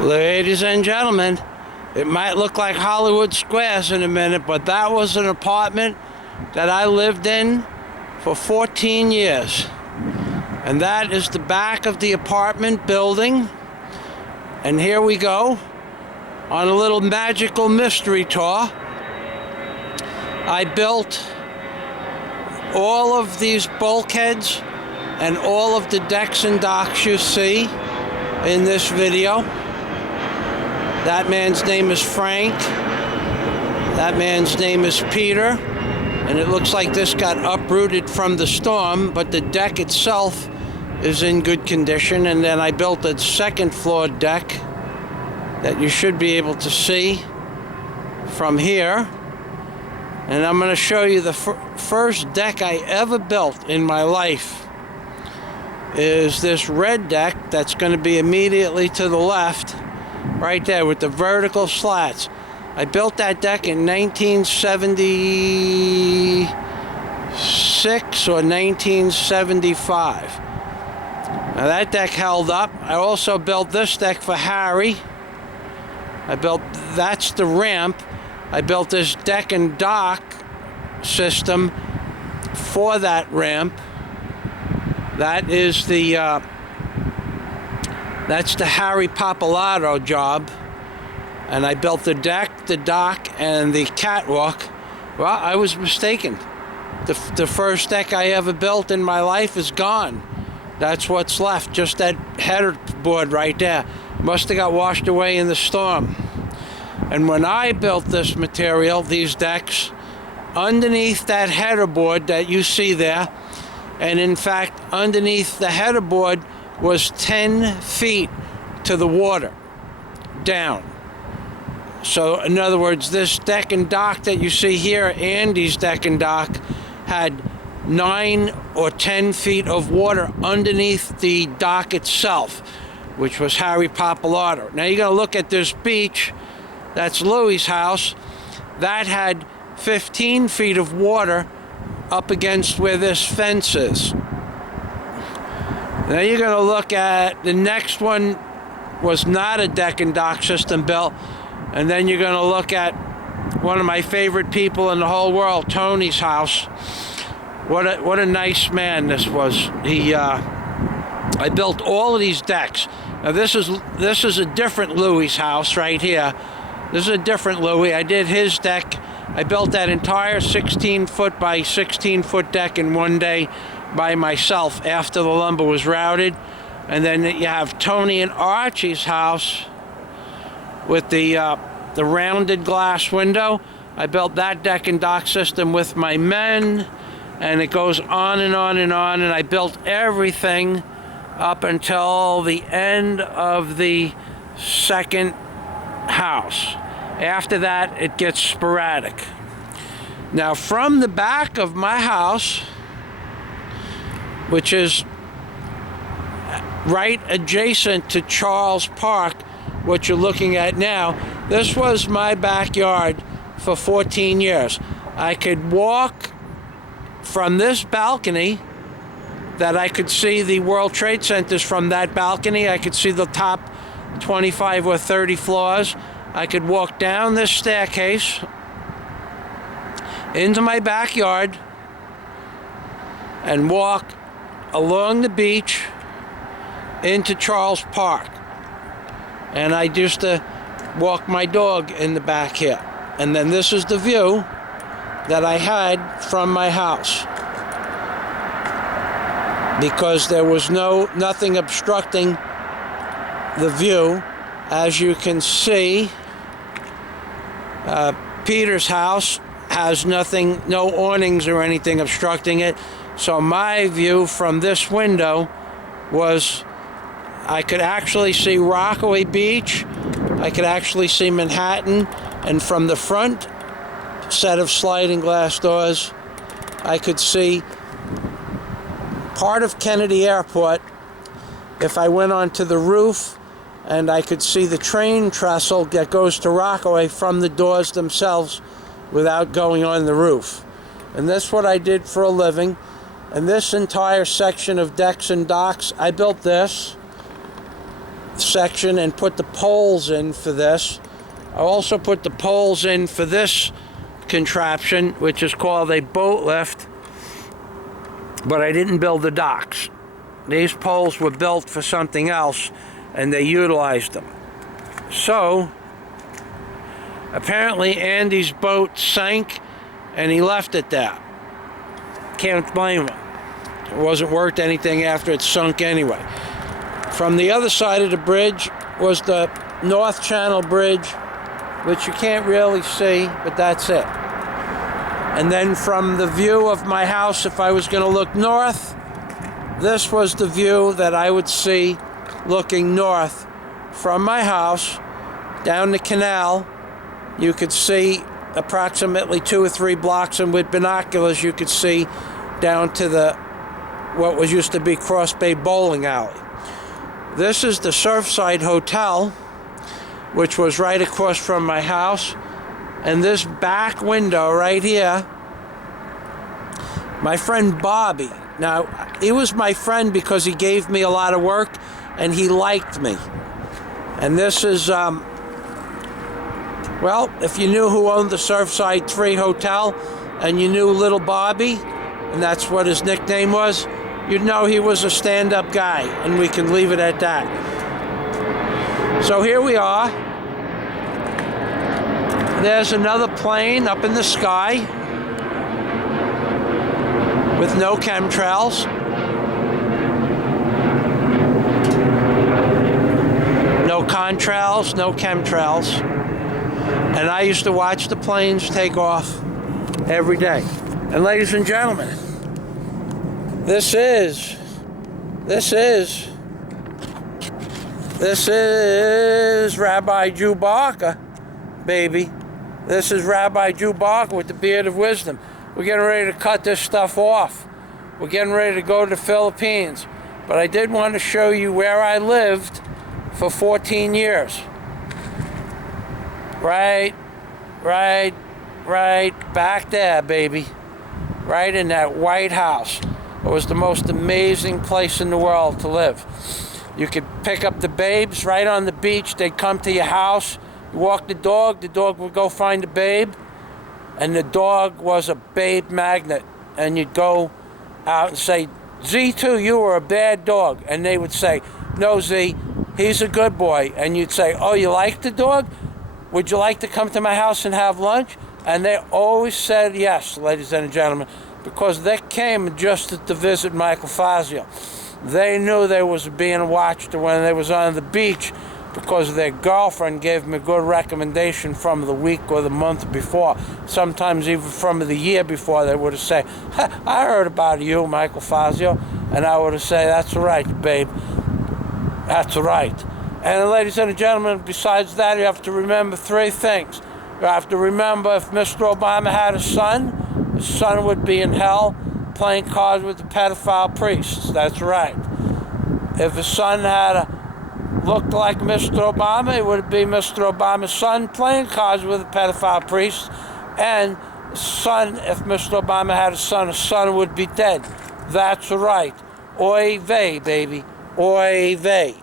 Ladies and gentlemen, it might look like Hollywood Squares in a minute, but that was an apartment that I lived in for 14 years. And that is the back of the apartment building. And here we go on a little magical mystery tour. I built all of these bulkheads and all of the decks and docks you see in this video. That man's name is Frank. That man's name is Peter. And it looks like this got uprooted from the storm, but the deck itself is in good condition. And then I built a second floor deck that you should be able to see from here. And I'm going to show you the first deck I ever built in my life is this red deck that's going to be immediately to the left, right there with the vertical slats. I built that deck in 1976 or 1975. Now that deck held up. I also built this deck for Harry. That's the ramp. I built this deck and dock system for that ramp. That is that's the Harry Pappalardo job. And I built the deck, the dock, and the catwalk. Well, I was mistaken. The first deck I ever built in my life is gone. That's what's left, just that header board right there. Must have got washed away in the storm. And when I built this material, these decks, underneath that header board that you see there, and in fact, underneath the header board was 10 feet to the water, down. So in other words, this deck and dock that you see here, Andy's deck and dock, had 9 or 10 feet of water underneath the dock itself, which was Harry Pappalardo. Now you're going to look at this beach. That's Louie's house. That had 15 feet of water up against where this fence is. Now you're going to look at the next one was not a deck and dock system built. And then you're going to look at one of my favorite people in the whole world, Tony's house. What a nice man this was. I built all of these decks. Now this is a different Louie's house right here. This is a different Louie. I did his deck. I built that entire 16-foot by 16-foot deck in one day by myself after the lumber was routed. And then you have Tony and Archie's house with the rounded glass window. I built that deck and dock system with my men, and it goes on and on and on, and I built everything up until the end of the second house. After that, it gets sporadic. Now, from the back of my house, which is right adjacent to Charles Park, what you're looking at now, this was my backyard for 14 years. I could walk from this balcony that I could see the World Trade Centers from that balcony. I could see the top 25 or 30 floors. I could walk down this staircase into my backyard and walk along the beach into Charles Park. And I used to walk my dog in the back here. And then this is the view that I had from my house, because there was nothing obstructing the view. As you can see, Peter's house has nothing, no awnings or anything obstructing it. So my view from this window was, I could actually see Rockaway Beach, I could actually see Manhattan, and from the front set of sliding glass doors, I could see part of Kennedy Airport. If I went onto the roof, and I could see the train trestle that goes to Rockaway from the doors themselves without going on the roof. And that's what I did for a living. And this entire section of decks and docks, I built this. section and put the poles in for this. I also put the poles in for this contraption, which is called a boat lift, but I didn't build the docks. These poles were built for something else, and they utilized them. So, apparently Andy's boat sank, and he left it there. Can't blame him. It wasn't worth anything after it sunk anyway. From the other side of the bridge was the North Channel Bridge, which you can't really see, but that's it. And then from the view of my house, if I was going to look north, this was the view that I would see looking north from my house down the canal. You could see approximately 2 or 3 blocks, and with binoculars you could see down to the what was used to be Cross Bay Bowling Alley. This is the Surfside Hotel, which was right across from my house. And this back window right here, my friend Bobby. Now, he was my friend because he gave me a lot of work and he liked me. And this is, well, if you knew who owned the Surfside 3 Hotel and you knew Little Bobby, and that's what his nickname was, you'd know he was a stand-up guy, and we can leave it at that. So here we are. There's another plane up in the sky with no chemtrails. No contrails, no chemtrails. And I used to watch the planes take off every day. And ladies and gentlemen, this is Rabbi Jew Barker, baby. This is Rabbi Jew Barker with the beard of wisdom. We're getting ready to cut this stuff off. We're getting ready to go to the Philippines. But I did want to show you where I lived for 14 years. Right back there, baby. Right in that White House. It was the most amazing place in the world to live. You could pick up the babes right on the beach. They'd come to your house. You walk the dog would go find the babe. And the dog was a babe magnet. And you'd go out and say, Z2, you were a bad dog. And they would say, no, Z, he's a good boy. And you'd say, oh, you like the dog? Would you like to come to my house and have lunch? And they always said yes, ladies and gentlemen, because they came just to visit Michael Fazio. They knew they was being watched when they was on the beach because their girlfriend gave them a good recommendation from the week or the month before. Sometimes even from the year before, they would have said, I heard about you, Michael Fazio. And I would have said, that's right, babe. That's right. And ladies and gentlemen, besides that, you have to remember 3 things. You have to remember if Mr. Obama had a son, his son would be in hell playing cards with the pedophile priests. That's right. If his son looked like Mr. Obama, it would be Mr. Obama's son playing cards with the pedophile priests. And son, if Mr. Obama had a son would be dead. That's right. Oy vey, baby. Oy vey.